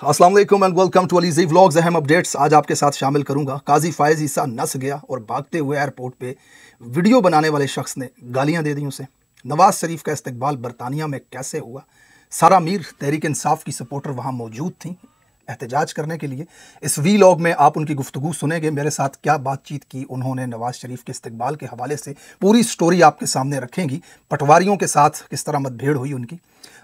अस्सलाम वालेकुम and welcome to अलीज़ी vlogs. अहम अपडेट्स आज आपके साथ शामिल करूंगा। काजी फायज़ ईसा नस गया और भागते हुए एयरपोर्ट पे वीडियो बनाने वाले शख्स ने गालियां दे दी उसे। नवाज शरीफ का इस्तकबाल बरतानिया में कैसे हुआ? सारा मीर तहरीक इंसाफ की सपोर्टर वहां मौजूद थी एहतजाज करने के लिए। इस वीलॉग में आप उनकी गुफ्तगू सुनेंगे, मेरे साथ क्या बातचीत की उन्होंने नवाज शरीफ के इस्तकबाल के हवाले से, पूरी स्टोरी आपके सामने रखेंगी। पटवारियों के साथ किस तरह मतभेड़ हुई उनकी।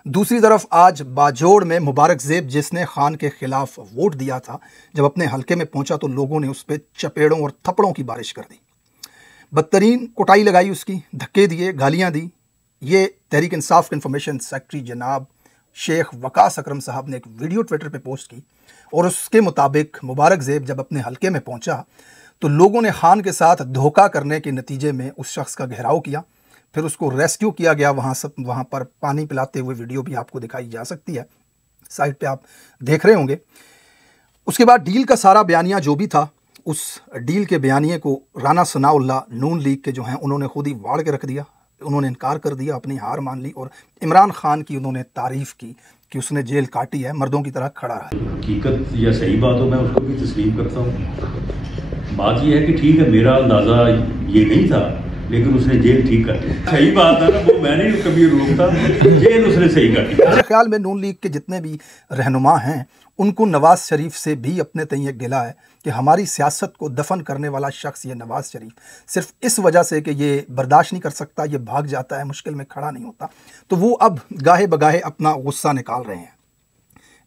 दूसरी तरफ आज बाजोड़ में मुबारक ज़ेब जिसने खान के खिलाफ वोट दिया था, जब अपने हलके में पहुंचा तो लोगों ने उस पर चपेड़ों और थप्पड़ों की बारिश कर दी, बदतरीन कुटाई लगाई उसकी, धक्के दिए, गालियां दी। ये तहरीक इंसाफ के इंफॉर्मेशन सेक्रेटरी जनाब शेख वकास अकरम साहब ने एक वीडियो ट्विटर पे पोस्ट की और उसके मुताबिक मुबारक ज़ेब जब अपने हलके में पहुंचा तो लोगों ने खान के साथ धोखा करने के नतीजे में उस शख्स का घेराव किया, फिर उसको रेस्क्यू किया गया। वहाँ पर पानी पिलाते हुए वीडियो भी आपको दिखाई जा सकती है, साइड पे आप देख रहे होंगे। उसके बाद डील का सारा बयानिया जो भी था, उस डील के बयानिए को राना सनाउल्लाह नून लीग के जो हैं उन्होंने खुद ही वाड़ के रख दिया। उन्होंने इनकार कर दिया, अपनी हार मान ली और इमरान खान की उन्होंने तारीफ़ की कि उसने जेल काटी है, मर्दों की तरह खड़ा रहा। हकीकत या सही बात हो मैं उसको भी तस्लीम करता हूँ। बात यह है कि ठीक है, मेरा अंदाज़ा ये नहीं था, लेकिन उसने जेल ठीक कर दी। सही बात है ना, वो मैंने कभी रोकता, जेल उसने सही कर दी। मेरे ख्याल में नून लीग के जितने भी रहनुमा हैं उनको नवाज शरीफ से भी अपने तय गिला है कि हमारी सियासत को दफन करने वाला शख्स ये नवाज शरीफ सिर्फ इस वजह से कि ये बर्दाश्त नहीं कर सकता, ये भाग जाता है, मुश्किल में खड़ा नहीं होता, तो वो अब गाहे बगाहे अपना गुस्सा निकाल रहे हैं।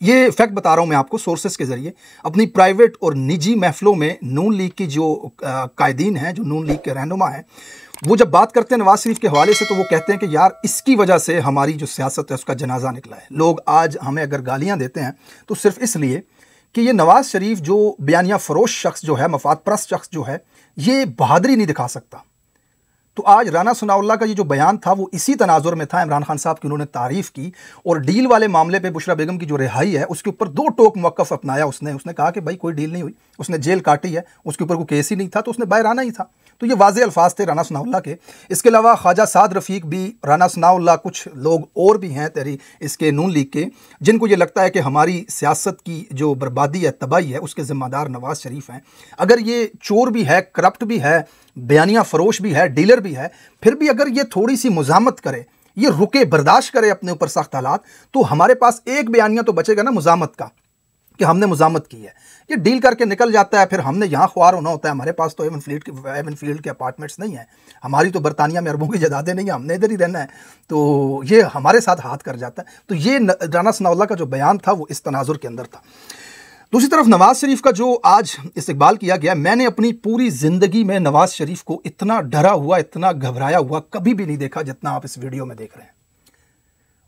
ये फैक्ट बता रहा हूँ मैं आपको सोर्सेस के ज़रिए। अपनी प्राइवेट और निजी महफिलों में नून लीग की जो कायदीन हैं, जो नून लीग के रहनुमा हैं, वो जब बात करते हैं नवाज शरीफ के हवाले से तो वो कहते हैं कि यार इसकी वजह से हमारी जो सियासत है उसका जनाजा निकला है। लोग आज हमें अगर गालियां देते हैं तो सिर्फ इसलिए कि ये नवाज शरीफ जो बयानिया फरोश शख्स जो है, मफाद परस्त शख्स जो है, ये बहादुरी नहीं दिखा सकता। तो आज राना सनाउल्लाह का ये जो बयान था वो इसी तनाजुर में था। इमरान खान साहब की उन्होंने तारीफ़ की और डील वाले मामले पे बुशरा बेगम की जो रिहाई है उसके ऊपर दो टोक मौक़िफ़ अपनाया उसने कहा कि भाई कोई डील नहीं हुई, उसने जेल काटी है, उसके ऊपर कोई केस ही नहीं था, तो उसने बाहर आना ही था। तो ये वाज़े अल्फाज थे राना सनाउल्लाह के। इसके अलावा ख्वाजा साद रफ़ीक भी, राना सनाउल्लाह, कुछ लोग और भी हैं तेरी इसके नून लीग के, जिनको ये लगता है कि हमारी सियासत की जो बर्बादी है, तबाही है, उसके ज़िम्मेदार नवाज शरीफ हैं। अगर ये चोर भी है, करप्ट भी है, बयानिया फरोश भी है, डीलर भी है, फिर भी अगर ये थोड़ी सी मुजामत करे, ये रुके, बर्दाश्त करे अपने ऊपर सख्त हालात, तो हमारे पास एक बयानिया तो बचेगा ना मुजामत का कि हमने मुजामत की है। ये डील करके निकल जाता है, फिर हमने यहाँ ख्वार होना होता है। हमारे पास तो एवन फील्ड के अपार्टमेंट्स नहीं है, हमारी तो बरतानिया में अरबों की जदादें नहीं है, हमने इधर ही रहना है, तो ये हमारे साथ हाथ कर जाता है। तो ये राना सनाउल्लाह का जो बयान था वो इस तनाजुर के अंदर था। दूसरी तरफ नवाज शरीफ का जो आज इस्तकबाल किया गया, मैंने अपनी पूरी ज़िंदगी में नवाज शरीफ को इतना डरा हुआ, इतना घबराया हुआ कभी भी नहीं देखा जितना आप इस वीडियो में देख रहे हैं।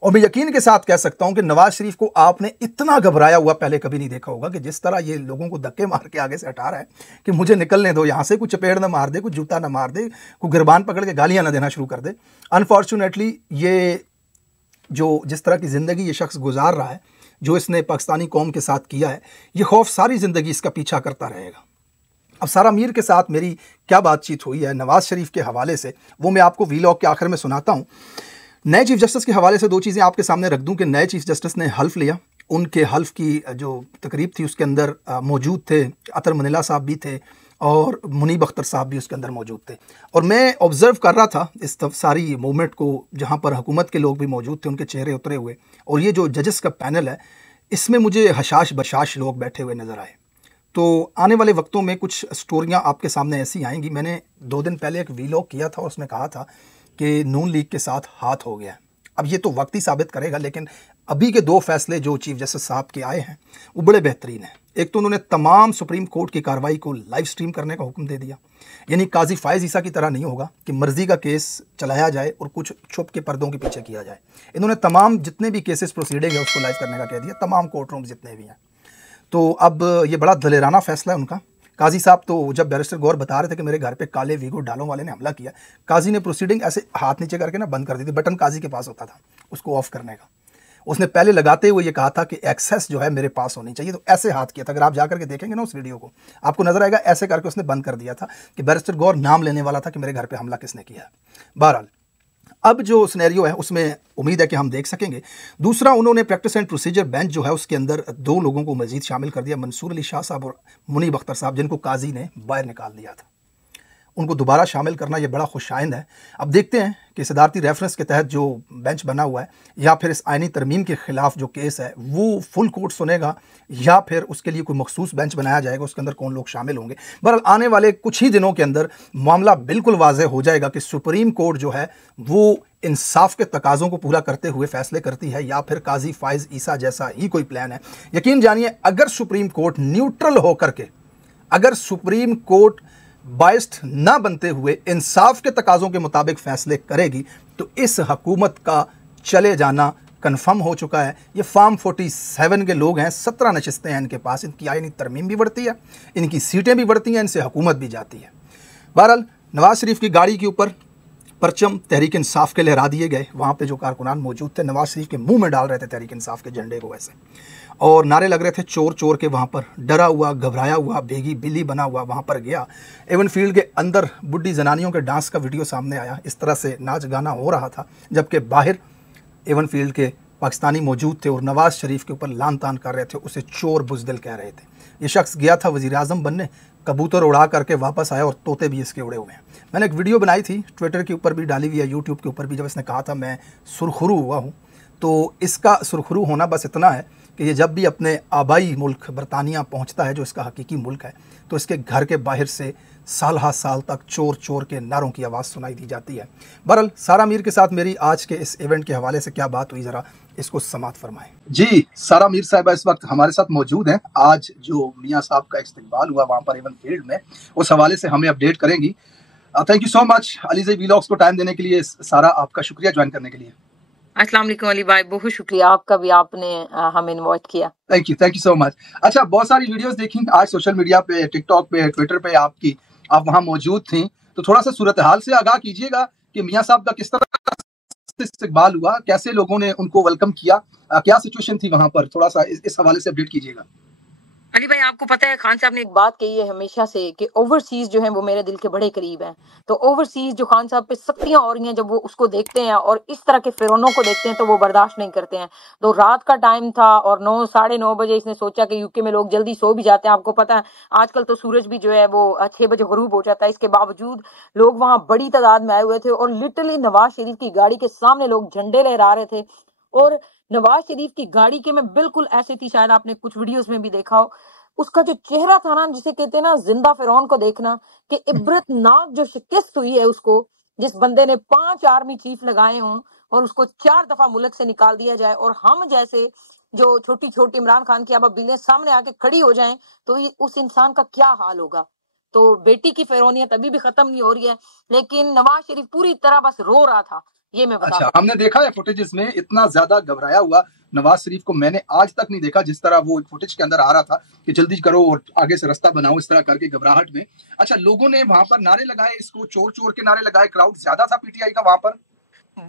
और मैं यकीन के साथ कह सकता हूं कि नवाज शरीफ को आपने इतना घबराया हुआ पहले कभी नहीं देखा होगा कि जिस तरह ये लोगों को धक्के मार के आगे से हटा रहा है कि मुझे निकलने दो यहाँ से, कुछ चपेड़ ना मार दे, कुछ जूता ना मार दे, कोई गिरबान पकड़ के गालियां ना देना शुरू कर दे। अनफॉर्चुनेटली ये जो जिस तरह की ज़िंदगी ये शख्स गुजार रहा है, जो इसने पाकिस्तानी कौम के साथ किया है, ये खौफ सारी ज़िंदगी इसका पीछा करता रहेगा। अब सारा मीर के साथ मेरी क्या बातचीत हुई है नवाज शरीफ के हवाले से, वो मैं आपको वीलॉग के आखिर में सुनाता हूँ। नए चीफ़ जस्टिस के हवाले से दो चीज़ें आपके सामने रख दूं कि नए चीफ़ जस्टिस ने हल्फ लिया। उनके हल्फ की जो तकरीब थी उसके अंदर मौजूद थे अतर मनीला साहब भी थे और मुनीब अख्तर साहब भी उसके अंदर मौजूद थे। और मैं ऑब्ज़र्व कर रहा था इस सारी मूवमेंट को, जहाँ पर हुकूमत के लोग भी मौजूद थे, उनके चेहरे उतरे हुए, और ये जो जजेस का पैनल है इसमें मुझे हशाश बशाश लोग बैठे हुए नज़र आए। तो आने वाले वक्तों में कुछ स्टोरियाँ आपके सामने ऐसी आएंगी। मैंने 2 दिन पहले एक वीलॉग किया था और उसमें कहा था कि नून लीग के साथ हाथ हो गया। अब ये तो वक्त ही साबित करेगा, लेकिन अभी के 2 फैसले जो चीफ जस्टिस साहब के आए हैं वो बड़े बेहतरीन हैं। एक तो उन्होंने तमाम सुप्रीम कोर्ट की कार्रवाई को लाइव स्ट्रीम करने का हुक्म दे दिया, यानी काजी फायज़ ईसा की तरह नहीं होगा कि मर्जी का केस चलाया जाए और कुछ छुप के पर्दों के पीछे किया जाए। इन्होंने तमाम जितने भी केसेस प्रोसीडिंग है उसको लाइव करने का कह दिया, तमाम कोर्ट रूम जितने भी हैं। तो अब ये बड़ा दलेराना फैसला है उनका। काजी साहब तो जब बैरिस्टर गौर बता रहे थे कि मेरे घर पे काले वीगो डालों वाले ने हमला किया, काजी ने प्रोसीडिंग ऐसे हाथ नीचे करके ना बंद कर दी थी। बटन काजी के पास होता था उसको ऑफ करने का। उसने पहले लगाते हुए ये कहा था कि एक्सेस जो है मेरे पास होनी चाहिए, तो ऐसे हाथ किया था। अगर आप जाकर के देखेंगे ना उस वीडियो को, आपको नजर आएगा ऐसे करके उसने बंद कर दिया था कि बैरिस्टर गौर नाम लेने वाला था कि मेरे घर पे हमला किसने किया है। बहरहाल अब जो सिनेरियो है उसमें उम्मीद है कि हम देख सकेंगे। दूसरा, उन्होंने प्रैक्टिस एंड प्रोसीजर बेंच जो है उसके अंदर 2 लोगों को मजीद शामिल कर दिया, मंसूर अली शाह साहब और मुनीब अख्तर साहब, जिनको काजी ने बाहर निकाल दिया था। उनको दोबारा शामिल करना ये बड़ा खुशाइंद है। अब देखते हैं कि सदारती रेफरेंस के तहत जो बेंच बना हुआ है या फिर इस आइनी तरमीम के ख़िलाफ़ जो केस है वो फुल कोर्ट सुनेगा या फिर उसके लिए कोई मखसूस बेंच बनाया जाएगा, उसके अंदर कौन लोग शामिल होंगे। बहरहाल आने वाले कुछ ही दिनों के अंदर मामला बिल्कुल वाज़ेह हो जाएगा कि सुप्रीम कोर्ट जो है वो इंसाफ के तकाज़ों को पूरा करते हुए फ़ैसले करती है या फिर काजी फ़ाइज़ ईसा जैसा ही कोई प्लान है। यकीन जानिए, अगर सुप्रीम कोर्ट न्यूट्रल होकर के, अगर सुप्रीम कोर्ट बाइस्ड ना बनते हुए इंसाफ के तकाज़ों के मुताबिक फ़ैसले करेगी तो इस हकूमत का चले जाना कन्फर्म हो चुका है। ये फार्म 47 के लोग हैं, 17 नशिस्तें हैं इनके पास, इनकी आईनी तरमीम भी बढ़ती है, इनकी सीटें भी बढ़ती हैं, इनसे हुकूमत भी जाती है। बहरहाल नवाज़ शरीफ की गाड़ी के ऊपर परचम तहरीक इंसाफ के लहरा दिए गए। वहाँ पे जो कारकुनान मौजूद थे नवाज़ शरीफ के मुंह में डाल रहे थे तहरीक इंसाफ के झंडे को वैसे, और नारे लग रहे थे चोर चोर के। वहाँ पर डरा हुआ, घबराया हुआ, भेगी बिल्ली बना हुआ वहाँ पर गया। एवन फील्ड के अंदर बुढ़ी जनानियों के डांस का वीडियो सामने आया, इस तरह से नाच गाना हो रहा था, जबकि बाहर एवन फील्ड के पाकिस्तानी मौजूद थे और नवाज़ शरीफ के ऊपर लान तान कर रहे थे, उसे चोर बुज़दिल कह रहे थे। ये शख्स गया था वज़ीर आज़म बनने, कबूतर उड़ा करके वापस आया और तोते भी इसके उड़े हुए हैं। मैंने एक वीडियो बनाई थी, ट्विटर के ऊपर भी डाली हुई है, यूट्यूब के ऊपर भी, जब इसने कहा था मैं सुरखरू हुआ हूँ। तो इसका सुरखरू होना बस इतना है कि ये जब भी अपने आबाई मुल्क बरतानिया पहुँचता है, जो इसका हकीकी मुल्क है, तो इसके घर के बाहर से साल हा साल तक चोर चोर के नारों की आवाज़ सुनाई दी जाती है। बहरहाल सारा मीर के साथ मेरी आज के इस इवेंट के हवाले से क्या बात हुई, ज़रा इसको समात फरमाएं। जी, सारा मीर साहिबा इस वक्त हमारे साथ मौजूद हैं। आज जो मियाँ साहब का इस्तकबाल हुआ वहाँ पर एवन फील्ड में, उस हवाले से हमें अपडेट करेंगी। Thank you so much Alizai vlogs को टाइम देने के लिए। सारा, आपका शुक्रिया ज्वाइन करने के लिए। अस्सलाम वालेकुम अली भाई, बहुत शुक्रिया आपका भी, आपने हमें इनवाइट किया। Thank you so much. अच्छा, बहुत सारी वीडियोस देखी आज सोशल मीडिया पे, टिकटॉक पे, ट्विटर पे आपकी, आप वहाँ मौजूद थी, तो थोड़ा सा सूरत हाल से आगाह कीजिएगा कि मियाँ साहब का किस तरह से इस्तकबाल हुआ, कैसे लोगों ने उनको वेलकम किया, क्या सिचुएशन थी वहाँ पर, थोड़ा सा इस हवाले से अपडेट कीजिएगा। अली भाई, आपको पता है खान साहब ने एक बात कही है हमेशा से कि ओवरसीज जो है वो मेरे दिल के बड़े करीब हैं। तो ओवरसीज जो खान साहब पे सख्तियां हो रही हैं, जब वो उसको देखते हैं और इस तरह के फिरौनों को देखते हैं तो वो बर्दाश्त नहीं करते हैं। तो रात का टाइम था और 9 साढ़े 9 बजे इसने सोचा कि यूके में लोग जल्दी सो भी जाते हैं, आपको पता है आजकल तो सूरज भी जो है वो 6 बजे गुरूब हो जाता है। इसके बावजूद लोग वहां बड़ी तादाद में आए हुए थे और लिटरली नवाज शरीफ की गाड़ी के सामने लोग झंडे लहरा रहे थे। और नवाज शरीफ की गाड़ी के में बिल्कुल ऐसी थी, शायद आपने कुछ वीडियोस में भी देखा हो, उसका जो चेहरा था ना, जिसे कहते हैं ना जिंदा फिरौन को देखना, कि इबरतनाक जो शिकस्त हुई है उसको, जिस बंदे ने 5 आर्मी चीफ लगाए हों और उसको 4 दफा मुल्क से निकाल दिया जाए और हम जैसे जो छोटी छोटी इमरान खान की अब बिलें सामने आके खड़ी हो जाएं, तो ये उस इंसान का क्या हाल होगा। तो बेटी की फिरौनियत अभी भी खत्म नहीं हो रही है, लेकिन नवाज शरीफ पूरी तरह बस रो रहा था, ये मैं बता। अच्छा, हमने देखा है फुटेजेस में इतना ज्यादा घबराया हुआ नवाज शरीफ को मैंने आज तक नहीं देखा, जिस तरह वो फुटेज के अंदर आ रहा था कि जल्दी करो और आगे से रास्ता बनाओ, इस तरह करके घबराहट में। अच्छा, लोगों ने वहां पर नारे लगाए, इसको चोर चोर के नारे लगाए, क्राउड ज्यादा था पीटीआई का वहां पर,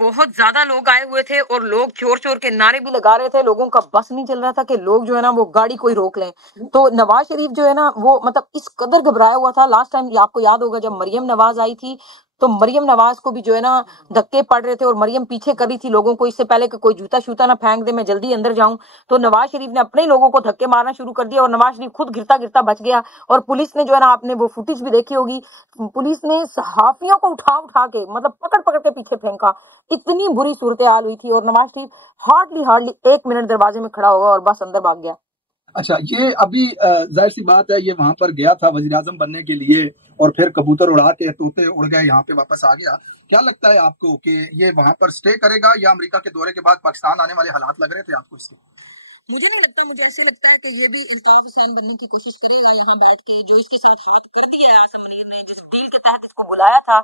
बहुत ज्यादा लोग आए हुए थे और लोग चोर चोर के नारे भी लगा रहे थे। लोगों का बस नहीं चल रहा था कि लोग जो है ना वो गाड़ी कोई रोक लें। तो नवाज शरीफ जो है ना वो मतलब इस कदर घबराया हुआ था। लास्ट टाइम आपको याद होगा जब मरियम नवाज आई थी, तो मरियम नवाज को भी जो है ना धक्के पड़ रहे थे और मरियम पीछे कर रही थी लोगों को, इससे पहले कि कोई जूता शूता ना फेंक दे, मैं जल्दी अंदर जाऊं। तो नवाज शरीफ ने अपने लोगों को धक्के मारना शुरू कर दिया और नवाज शरीफ खुद गिरता गिरता बच गया। और पुलिस ने जो है ना, आपने वो फुटेज भी देखी होगी, पुलिस ने सहाफियों को उठा उठा के मतलब पकड़ पकड़ के पीछे फेंका। इतनी बुरी सूरत हाल हुई थी और नवाज शरीफ हार्डली 1 मिनट दरवाजे में खड़ा होगा और बस अंदर भाग गया। अच्छा, ये अभी जाहिर सी बात है, ये वहां पर गया था वजीर आजम बनने के लिए और फिर कबूतर उड़ा के तोते उड़ गए, यहाँ पे वापस आ गया। क्या लगता है आपको कि ये वहां पर स्टे करेगा या अमेरिका के दौरे के बाद पाकिस्तान आने वाले हालात लग रहे थे आपको इसके? मुझे नहीं लगता, मुझे ऐसे लगता है कि ये भी इल्ताफ हुसैन बनने की कोशिश करेगा यहाँ बैठ के, जो इसके साथ हाथ कर दिया है आसम मुनीर ने, जिस डील के तहत इसको बुलाया था।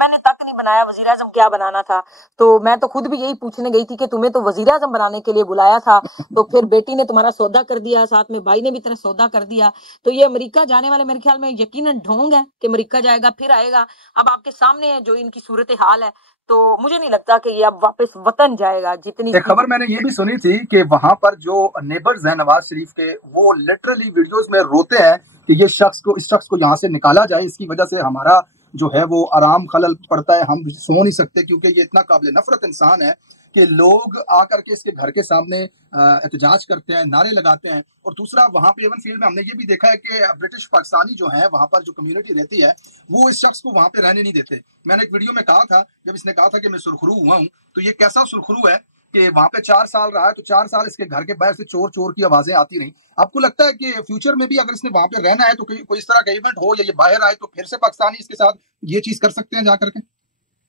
मैंने तक नहीं बनाया वजीर आजम क्या बनाना था, तो मैं तो खुद भी यही पूछने गई थी कि तुम्हें तो वजीर आजम बनाने के लिए बुलाया था, तो फिर बेटी ने तुम्हारा सौदा कर दिया, साथ में भाई ने भी तेरा सौदा कर दिया। तो ये अमेरिका जाने वाले मेरे ख्याल में यकीनन ढोंग है कि अमेरिका जाएगा फिर आएगा। अब आपके सामने है जो इनकी सूरत हाल है, तो मुझे नहीं लगता कि ये अब वापस वतन जाएगा। जितनी एक खबर मैंने ये भी सुनी थी कि वहां पर जो नेबर्स हैं नवाज शरीफ के, वो लिटरली वीडियोस में रोते हैं कि ये शख्स को, इस शख्स को यहाँ से निकाला जाए, इसकी वजह से हमारा जो है वो आराम खलल पड़ता है, हम सो नहीं सकते क्योंकि ये इतना काबिल नफरत इंसान है कि लोग आकर के इसके घर के सामने एहतजाज करते हैं, नारे लगाते हैं। और दूसरा, वहाँ पे एवन फील्ड में हमने ये भी देखा है कि ब्रिटिश पाकिस्तानी जो है वहाँ पर जो कम्युनिटी रहती है वो इस शख्स को वहाँ पे रहने नहीं देते। मैंने एक वीडियो में कहा था, जब इसने कहा था कि मैं सुरखरू हुआ हूँ, तो ये कैसा सुरखरू है कि वहाँ पे 4 साल रहा है, तो 4 साल इसके घर के बाहर से चोर चोर की आवाजें आती रही। आपको लगता है कि फ्यूचर में भी अगर इसने वहाँ पे रहना है तो कोई इस तरह का इवेंट हो या ये बाहर आए तो फिर से पाकिस्तानी इसके साथ ये चीज कर सकते हैं जा करके?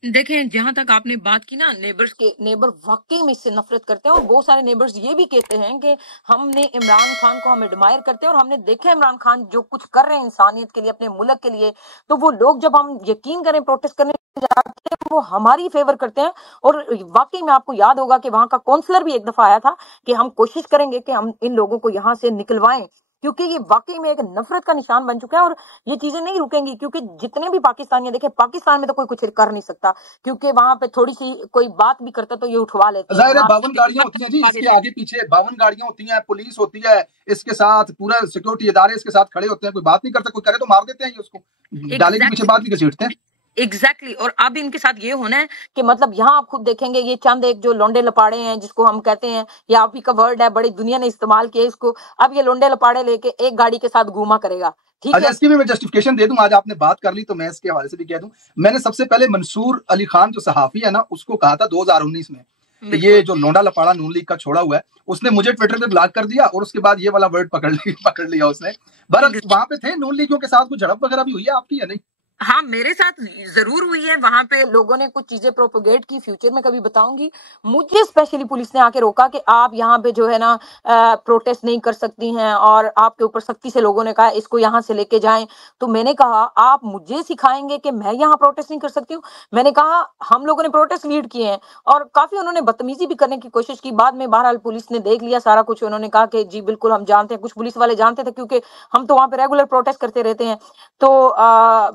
देखें, जहां तक आपने बात की ना नेबर्स के, नेबर वाकई में इससे नफरत करते हैं और बहुत सारे नेबर्स ये भी कहते हैं कि हमने इमरान खान को हम एडमायर करते हैं और हमने देखा है इमरान खान जो कुछ कर रहे हैं इंसानियत के लिए, अपने मुल्क के लिए। तो वो लोग जब हम यकीन करें प्रोटेस्ट करने जाते हैं वो हमारी फेवर करते हैं। और वाकई में आपको याद होगा कि वहां का काउंसलर भी एक दफा आया था कि हम कोशिश करेंगे कि हम इन लोगों को यहाँ से निकलवाएं, क्योंकि ये वाकई में एक नफरत का निशान बन चुका है और ये चीजें नहीं रुकेंगी। क्योंकि जितने भी पाकिस्तानी देखे, पाकिस्तान में तो कोई कुछ कर नहीं सकता क्योंकि वहां पे थोड़ी सी कोई बात भी करता तो ये उठवा लेते हैं। जाहिर है 52 गाड़ियां होती हैं जी, इसके आगे पीछे 52 गाड़ियां होती हैं, पुलिस होती है इसके साथ, पूरा सिक्योरिटी इदारे इसके साथ खड़े होते हैं, कोई बात नहीं करता, कोई करे तो मार देते हैं ये उसको, डाले के पीछे बात भी घसीटते हैं। एग्जैक्टली और अब इनके साथ ये होना है कि मतलब यहाँ आप खुद देखेंगे ये चंद एक जो लोंडे लपाड़े हैं जिसको हम कहते हैं, ये आप ही का वर्ड है, बड़ी दुनिया ने इस्तेमाल किया इसको। अब ये लोंडे लपाड़े लेके एक गाड़ी के साथ घूमा करेगा, ठीक है। इसकी भी मैं जस्टिफिकेशन दे दूं, आज आपने बात कर ली तो मैं इसके हवाले से भी कह दूं, मैंने सबसे पहले मंसूर अली खान जो सहाफी है ना उसको कहा था 2019 में, ये जो लोंडा लपाड़ा नून लीग का छोड़ा हुआ है, उसने मुझे ट्विटर पे ब्लॉक कर दिया और उसके बाद ये वाला वर्ड पकड़ लिया उसने। बहरहाल वहां पे थे नून लीगियों के साथ कुछ झड़प वगैरह भी हुई है आपकी या नहीं? हाँ, मेरे साथ जरूर हुई है। वहां पे लोगों ने कुछ चीजें प्रोपोगेट की, फ्यूचर में कभी बताऊंगी। मुझे स्पेशली पुलिस ने आके रोका कि आप यहाँ पे जो है ना प्रोटेस्ट नहीं कर सकती हैं और आपके ऊपर सख्ती से लोगों ने कहा इसको यहाँ से लेके जाएं। तो मैंने कहा आप मुझे सिखाएंगे कि मैं यहाँ प्रोटेस्ट नहीं कर सकती हूँ? मैंने कहा हम लोगों ने प्रोटेस्ट लीड किए हैं और काफी उन्होंने बदतमीजी भी करने की कोशिश की। बाद में बहरहाल पुलिस ने देख लिया सारा कुछ, उन्होंने कहा कि जी बिल्कुल हम जानते हैं, कुछ पुलिस वाले जानते थे क्योंकि हम तो वहां पे रेगुलर प्रोटेस्ट करते रहते हैं। तो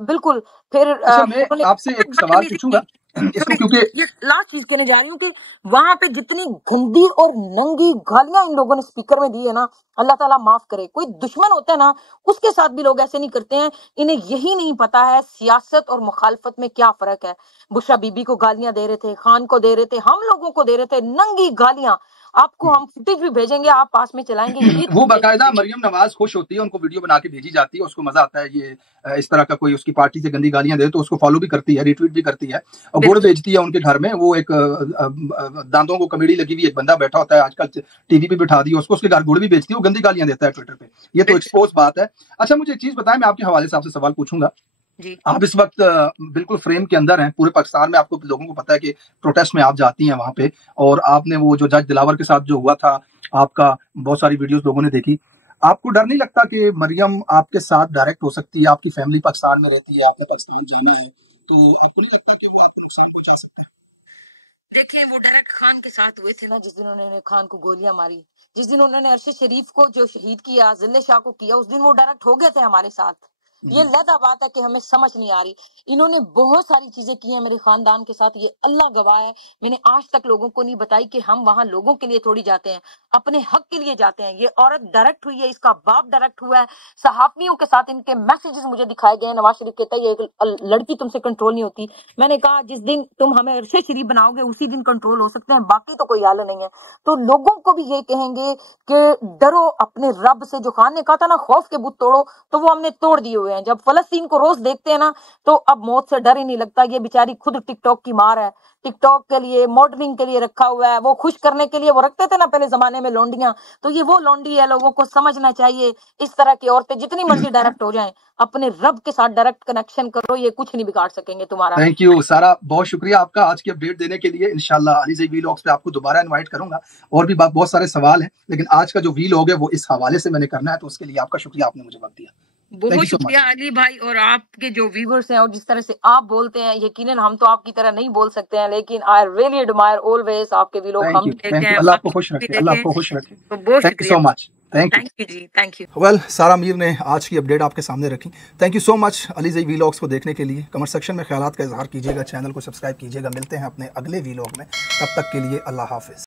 बिल्कुल फिर अच्छा, मैं आपसे एक सवाल पूछूंगा इसको, क्योंकि लास्ट चीज कहने जा रही हूँ कि वहां पे जितनी गंदी और नंगी गालियां इन लोगों ने स्पीकर में दी है ना, अल्लाह ताला माफ करे। कोई दुश्मन होता है ना उसके साथ भी लोग ऐसे नहीं करते हैं। इन्हें यही नहीं पता है सियासत और मुखालफत में क्या फर्क है। बुशरा बीबी को गालियां दे रहे थे, खान को दे रहे थे, हम लोगों को दे रहे थे नंगी गालियां। आपको हम फुटेज भी भेजेंगे, आप पास में चलाएंगे। वो बाकायदा मरियम नवाज खुश होती है, उनको वीडियो बना के भेजी जाती है, उसको मजा आता है ये इस तरह का कोई उसकी पार्टी से गंदी गालियां दे तो उसको फॉलो भी करती है, रिट्वीट भी करती है और गुड़ भेजती है उनके घर में। वो एक दांतों को कमेड़ी लगी हुई एक बंदा बैठा होता है, आजकल टीवी पे बिठा दिया उसको, उसके घर गुड़ भी बेचती है, वो गंदी गालियां देता है ट्विटर पे। ये तो एक्सपोज बात है। अच्छा, मुझे एक चीज बताएं, मैं आपके हवाले से आपसे सवाल पूछूंगा। आप इस वक्त बिल्कुल फ्रेम के अंदर हैं, पूरे पाकिस्तान में आपको लोगों को पता है कि प्रोटेस्ट में आप जाती हैं वहां पे, और आपने वो जो जज दिलावर के साथ जो हुआ था आपका, बहुत सारी वीडियोस लोगों ने देखी। आपको डर नहीं लगता कि मरियम आपके साथ डायरेक्ट हो सकती है? आपकी फैमिली पाकिस्तान में रहती है, आपने पाकिस्तान जाना है, तो आपको नहीं लगता कि वो आपको नुकसान पहुंचा सकता है? देखिए, वो डायरेक्ट खान के साथ हुए थे ना, जिस दिन उन्होंने खान को गोलियां मारी, जिस दिन उन्होंने अरशद शरीफ को जो शहीद किया, जिले शाह को किया, उस दिन वो डायरेक्ट हो गए थे हमारे साथ। ये लदा बात है कि हमें समझ नहीं आ रही। इन्होंने बहुत सारी चीजें की हैं मेरे खानदान के साथ, ये अल्लाह गवाह है। मैंने आज तक लोगों को नहीं बताई कि हम वहां लोगों के लिए थोड़ी जाते हैं, अपने हक के लिए जाते हैं। ये औरत डायरेक्ट हुई है, इसका बाप डायरेक्ट हुआ है, सहाफियों के साथ इनके मैसेजेस मुझे दिखाए गए हैं। नवाज शरीफ कहता है ये एक लड़की तुमसे कंट्रोल नहीं होती। मैंने कहा जिस दिन तुम हमें अरशद शरीफ बनाओगे उसी दिन कंट्रोल हो सकते हैं, बाकी तो कोई हाल नहीं है। तो लोगों को भी ये कहेंगे कि डरो अपने रब से। जो खान ने कहा था ना खौफ के बुत तोड़ो, तो वो हमने तोड़ दिए हुए हैं। जब फलस्तीन को रोज देखते हैं ना तो अब मौत से डर ही नहीं लगता। ये बेचारी खुद टिकटॉक की मार है, टिकटॉक के लिए मॉडलिंग के लिए रखा हुआ है, वो खुश करने के लिए वो रखते थे ना पहले जमाने में लौंडियां, तो ये वो लौंडी है। लोगों को समझना चाहिए इस तरह की औरतें जितनी मर्जी डायरेक्ट हो जाएं, अपने रब के साथ डायरेक्ट कनेक्शन करो, ये कुछ नहीं बिगाड़ सकेंगे तुम्हारा। थैंक यू सारा, बहुत शुक्रिया आपका आज की अपडेट देने के लिए। इंशाल्लाह अलीज़ई वीलॉग्स पे आपको दोबारा इनवाइट करूंगा, और भी बहुत सारे सवाल हैं, लेकिन आज का जो वीलॉग है वो इस हवाले से मैंने करना है, तो उसके लिए आपका शुक्रिया, आपने मुझे वक्त दिया। बहुत शुक्रिया अली भाई, और आपके जो व्यूवर्स हैं और जिस तरह से आप बोलते हैं, यकीनन हम तो आपकी तरह नहीं बोल सकते हैं, लेकिन आई रियली एडमायर ऑलवेज आपके वीडियो हम देखते हैं। अल्लाह आपको खुश रखे, अल्लाह आपको खुश रखे। तो बहुत शुक्रिया, so much, thank you ji, thank you. Well, Sara Mir ने आज की अपडेट आपके सामने रखी। Thank you so much Alizai vlogs को देखने के लिए। कमेंट सेक्शन में ख्यालात का इजहार कीजिएगा, चैनल को सब्सक्राइब कीजिएगा। मिलते हैं अपने अगले वीलॉग में, तब तक के लिए अल्लाह हाफिज़।